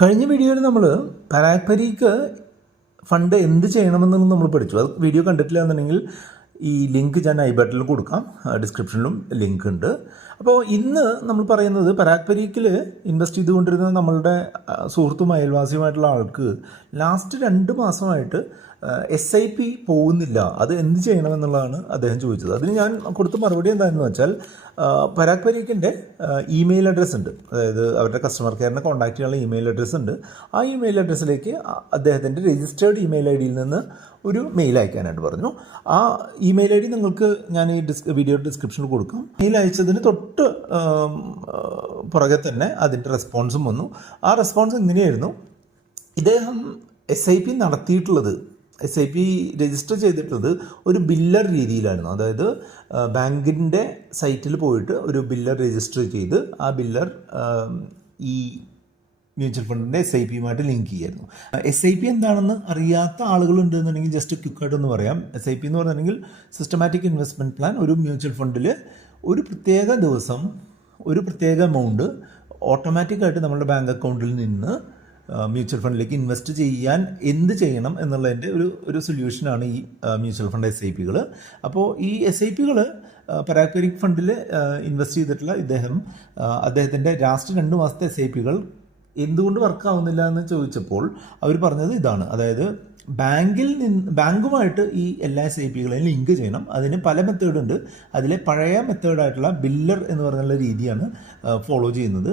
കഴിഞ്ഞ വീഡിയോയിൽ നമ്മൾ പരാഗ്പരിക്ക് ഫണ്ട് എന്ത് ചെയ്യണമെന്ന് നമ്മൾ പഠിച്ചു. അത് വീഡിയോ കണ്ടിട്ടില്ല എന്നുണ്ടെങ്കിൽ ഈ ലിങ്ക് ഞാൻ ഐ ബട്ടണിൽ കൊടുക്കാം, ഡിസ്ക്രിപ്ഷനിലും ലിങ്ക് ഉണ്ട്. അപ്പോൾ ഇന്ന് നമ്മൾ പറയുന്നത് പരാഗ്പരിക്കിൽ ഇൻവെസ്റ്റ് ചെയ്തുകൊണ്ടിരുന്ന നമ്മളുടെ സുഹൃത്തും അയൽവാസിയുമായിട്ടുള്ള ആൾക്ക് ലാസ്റ്റ് 2 മാസമായിട്ട് SIP പോകുന്നില്ല. അത് എന്ത് ചെയ്യണമെന്നുള്ളതാണ് അദ്ദേഹം ചോദിച്ചത്. അതിന് ഞാൻ കൊടുത്ത മറുപടി എന്താണെന്ന് വെച്ചാൽ, പരാഗ്പരിക്കിൻ്റെ ഇമെയിൽ അഡ്രസ്സ് ഉണ്ട്, അതായത് അവരുടെ കസ്റ്റമർ കെയറിനെ കോൺടാക്ട് ചെയ്യാനുള്ള ഇമെയിൽ അഡ്രസ്സ് ഉണ്ട്. ആ ഇമെയിൽ അഡ്രസ്സിലേക്ക് അദ്ദേഹത്തിൻ്റെ രജിസ്റ്റേർഡ് ഇമെയിൽ ID യിൽ നിന്ന് ഒരു മെയിൽ അയക്കാനായിട്ട് പറഞ്ഞു. ആ ഇമെയിൽ ID നിങ്ങൾക്ക് ഞാൻ ഈ വീഡിയോ ഡിസ്ക്രിപ്ഷനിൽ കൊടുക്കാം. മെയിൽ അയച്ചതിന് തൊട്ട് പുറകെ തന്നെ അതിൻ്റെ റെസ്പോൺസും വന്നു. ആ റെസ്പോൺസ് ഇങ്ങനെയായിരുന്നു: ഇദ്ദേഹം SIP നടത്തിയിട്ടുള്ളത്, SIP രജിസ്റ്റർ ചെയ്തിട്ടുള്ളത് ഒരു ബില്ലർ രീതിയിലായിരുന്നു. അതായത് ബാങ്കിൻ്റെ സൈറ്റിൽ പോയിട്ട് ഒരു ബില്ലർ രജിസ്റ്റർ ചെയ്ത് ആ ബില്ലർ ഈ മ്യൂച്വൽ ഫണ്ടിൻ്റെ SIPയുമായിട്ട് ലിങ്ക് ചെയ്യായിരുന്നു. SIP എന്താണെന്ന് അറിയാത്ത ആളുകളുണ്ടെന്നുണ്ടെങ്കിൽ ജസ്റ്റ് ക്വിക്കായിട്ടൊന്ന് പറയാം. SIP എന്ന് പറഞ്ഞിട്ടുണ്ടെങ്കിൽ സിസ്റ്റമാറ്റിക് ഇൻവെസ്റ്റ്മെൻറ്റ് പ്ലാൻ. ഒരു മ്യൂച്വൽ ഫണ്ടിൽ ഒരു പ്രത്യേക ദിവസം ഒരു പ്രത്യേക എമൗണ്ട് ഓട്ടോമാറ്റിക്കായിട്ട് നമ്മുടെ ബാങ്ക് അക്കൗണ്ടിൽ നിന്ന് മ്യൂച്വൽ ഫണ്ടിലേക്ക് ഇൻവെസ്റ്റ് ചെയ്യാൻ എന്ത് ചെയ്യണം എന്നുള്ളതിൻ്റെ ഒരു സൊല്യൂഷനാണ് ഈ മ്യൂച്വൽ ഫണ്ട് SIPകൾ. അപ്പോൾ ഈ SIPകൾ പരാഗ്പരിക് ഫണ്ടിൽ ഇൻവെസ്റ്റ് ചെയ്തിട്ടുള്ള അദ്ദേഹത്തിൻ്റെ ലാസ്റ്റ് 2 മാസത്തെ SIPകൾ എന്തുകൊണ്ട് വർക്കാവുന്നില്ല എന്ന് ചോദിച്ചപ്പോൾ അവർ പറഞ്ഞത് ഇതാണ്: അതായത് ബാങ്കുമായിട്ട് ഈ എല്ലാ SIPകളെയും ലിങ്ക് ചെയ്യണം. അതിന് പല മെത്തേഡുണ്ട്. അതിലെ പഴയ മെത്തേഡായിട്ടുള്ള ബില്ലർ എന്ന് പറയുന്ന രീതിയാണ് ഫോളോ ചെയ്യുന്നത്.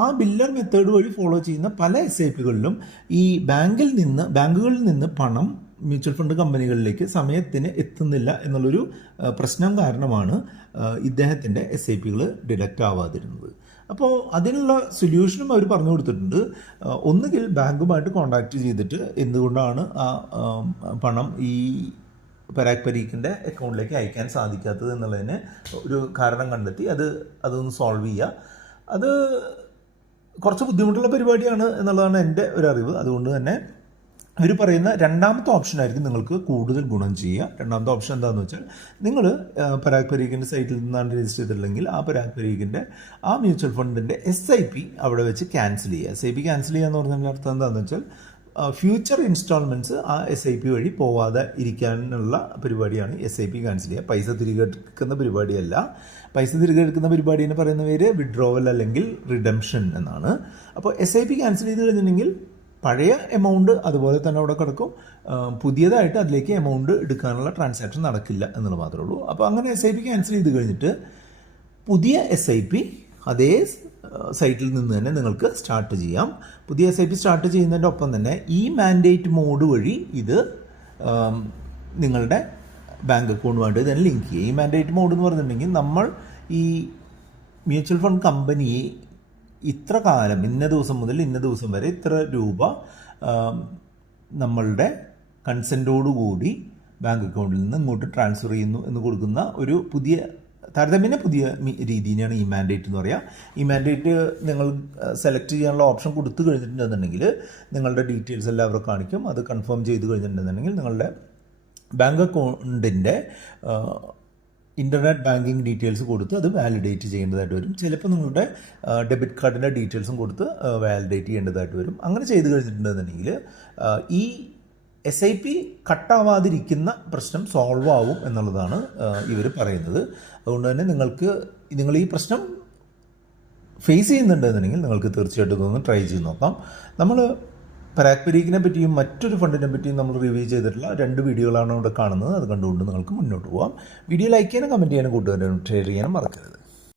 ആ ബില്ലർ മെത്തേഡ് വഴി ഫോളോ ചെയ്യുന്ന പല SIPകളിലും ഈ ബാങ്കുകളിൽ നിന്ന് പണം മ്യൂച്വൽ ഫണ്ട് കമ്പനികളിലേക്ക് സമയത്തിന് എത്തുന്നില്ല എന്നുള്ളൊരു പ്രശ്നം കാരണമാണ് ഇദ്ദേഹത്തിൻ്റെ SIPകൾ ഡിഡക്റ്റ് ആവാതിരുന്നത്. അപ്പോൾ അതിനുള്ള സൊല്യൂഷനും അവർ പറഞ്ഞു കൊടുത്തിട്ടുണ്ട്. ഒന്നുകിൽ ബാങ്കുമായിട്ട് കോൺടാക്റ്റ് ചെയ്തിട്ട് എന്തുകൊണ്ടാണ് ആ പണം ഈ പരാഗ്പരിക്കിൻ്റെ അക്കൗണ്ടിലേക്ക് അയക്കാൻ സാധിക്കാത്തത് എന്നുള്ളതിന് ഒരു കാരണം കണ്ടെത്തി അതൊന്ന് സോൾവ് ചെയ്യുക. അത് കുറച്ച് ബുദ്ധിമുട്ടുള്ള പരിപാടിയാണ് എന്നുള്ളതാണ് എൻ്റെ ഒരു അറിവ്. അതുകൊണ്ട് തന്നെ അവർ പറയുന്ന രണ്ടാമത്തെ ഓപ്ഷനായിരിക്കും നിങ്ങൾക്ക് കൂടുതൽ ഗുണം ചെയ്യുക. രണ്ടാമത്തെ ഓപ്ഷൻ എന്താണെന്ന് വെച്ചാൽ, നിങ്ങൾ പരാഗ്പരിക്കിൻ്റെ സൈറ്റിൽ നിന്നാണ് രജിസ്റ്റർ ചെയ്തിട്ടുണ്ടെങ്കിൽ ആ പരാഗ്പരിക്കിൻ്റെ ആ മ്യൂച്വൽ ഫണ്ടിൻ്റെ SIP അവിടെ വെച്ച് ക്യാൻസൽ ചെയ്യുക. SIP ക്യാൻസൽ ചെയ്യുക എന്ന് പറഞ്ഞതിൻ്റെ അർത്ഥം എന്താണെന്ന് വെച്ചാൽ, ഫ്യൂച്ചർ ഇൻസ്റ്റാൾമെൻറ്റ്സ് ആ SIP വഴി പോവാതെ ഇരിക്കാനുള്ള പരിപാടിയാണ് SIP ക്യാൻസൽ ചെയ്യുക. പൈസ തിരികെ എടുക്കുന്ന പരിപാടിയല്ല. പൈസ തിരികെ എടുക്കുന്ന പരിപാടിയെന്ന് പറയുന്ന പേര് വിഡ്രോവൽ അല്ലെങ്കിൽ റിഡംഷൻ എന്നാണ്. അപ്പോൾ SIP ക്യാൻസൽ ചെയ്ത് കഴിഞ്ഞിട്ടുണ്ടെങ്കിൽ പഴയ എമൗണ്ട് അതുപോലെ തന്നെ അവിടെ കിടക്കും. പുതിയതായിട്ട് അതിലേക്ക് എമൗണ്ട് എടുക്കാനുള്ള ട്രാൻസാക്ഷൻ നടക്കില്ല എന്നുള്ളത് മാത്രമേ ഉള്ളൂ. അപ്പോൾ അങ്ങനെ SIP ക്യാൻസൽ ചെയ്ത് കഴിഞ്ഞിട്ട് പുതിയ SIP അതേ സൈറ്റിൽ നിന്ന് തന്നെ നിങ്ങൾക്ക് സ്റ്റാർട്ട് ചെയ്യാം. പുതിയ SIP സ്റ്റാർട്ട് ചെയ്യുന്നതിൻ്റെ ഒപ്പം തന്നെ ഈ മാൻഡേറ്റ് മോഡ് വഴി ഇത് നിങ്ങളുടെ ബാങ്ക് അക്കൗണ്ടുമായിട്ട് തന്നെ ലിങ്ക് ചെയ്യുക. ഈ മാൻഡേറ്റ് മോഡ് എന്ന് പറഞ്ഞിട്ടുണ്ടെങ്കിൽ, നമ്മൾ ഈ മ്യൂച്വൽ ഫണ്ട് കമ്പനിയെ ഇത്ര കാലം, ഇന്ന ദിവസം മുതൽ ഇന്ന ദിവസം വരെ ഇത്ര രൂപ നമ്മളുടെ കൺസെൻറ്റോടുകൂടി ബാങ്ക് അക്കൗണ്ടിൽ നിന്ന് ഇങ്ങോട്ട് ട്രാൻസ്ഫർ ചെയ്യുന്നു എന്ന് കൊടുക്കുന്ന ഒരു താരതമ്യേന പുതിയ രീതിയാണ് ഈ മാൻഡേറ്റ് എന്ന് പറയുക. ഈ മാൻഡേറ്റ് നിങ്ങൾ സെലക്ട് ചെയ്യാനുള്ള ഓപ്ഷൻ കൊടുത്തു കഴിഞ്ഞിട്ടുണ്ടെന്നുണ്ടെങ്കിൽ നിങ്ങളുടെ ഡീറ്റെയിൽസ് എല്ലാം അവർ കാണിക്കും. അത് കൺഫേം ചെയ്ത് കഴിഞ്ഞിട്ടുണ്ടെന്നുണ്ടെങ്കിൽ നിങ്ങളുടെ ബാങ്ക് അക്കൗണ്ടിൻ്റെ ഇൻ്റർനെറ്റ് ബാങ്കിങ് ഡീറ്റെയിൽസ് കൊടുത്ത് അത് വാലിഡേറ്റ് ചെയ്യേണ്ടതായിട്ട് വരും. ചിലപ്പോൾ നിങ്ങളുടെ ഡെബിറ്റ് കാർഡിൻ്റെ ഡീറ്റെയിൽസും കൊടുത്ത് വാലിഡേറ്റ് ചെയ്യേണ്ടതായിട്ട് വരും. അങ്ങനെ ചെയ്ത് കഴിഞ്ഞിട്ടുണ്ടെന്നുണ്ടെങ്കിൽ ഈ SIP കട്ടാവാതിരിക്കുന്ന പ്രശ്നം സോൾവ് ആവും എന്നുള്ളതാണ് ഇവർ പറയുന്നത്. അതുകൊണ്ട് തന്നെ നിങ്ങൾ ഈ പ്രശ്നം ഫേസ് ചെയ്യുന്നുണ്ടെന്നുണ്ടെങ്കിൽ നിങ്ങൾക്ക് തീർച്ചയായിട്ടും ഇതൊന്ന് ട്രൈ ചെയ്ത് നോക്കാം. നമ്മൾ പരാഗ്പരിക്കിനെ പറ്റിയും മറ്റൊരു ഫണ്ടിനെ പറ്റിയും നമ്മൾ റിവ്യൂ ചെയ്തിട്ടുള്ള 2 വീഡിയോകളാണ് ഇവിടെ കാണുന്നത്. അത് കണ്ടുകൊണ്ട് നിങ്ങൾക്ക് മുന്നോട്ട് പോകാം. വീഡിയോ ലൈക്ക് ചെയ്യാനും കമൻറ്റ് ചെയ്യാനും കൂട്ടുകാരും ഷെയർ ചെയ്യാനും മറക്കരുത്.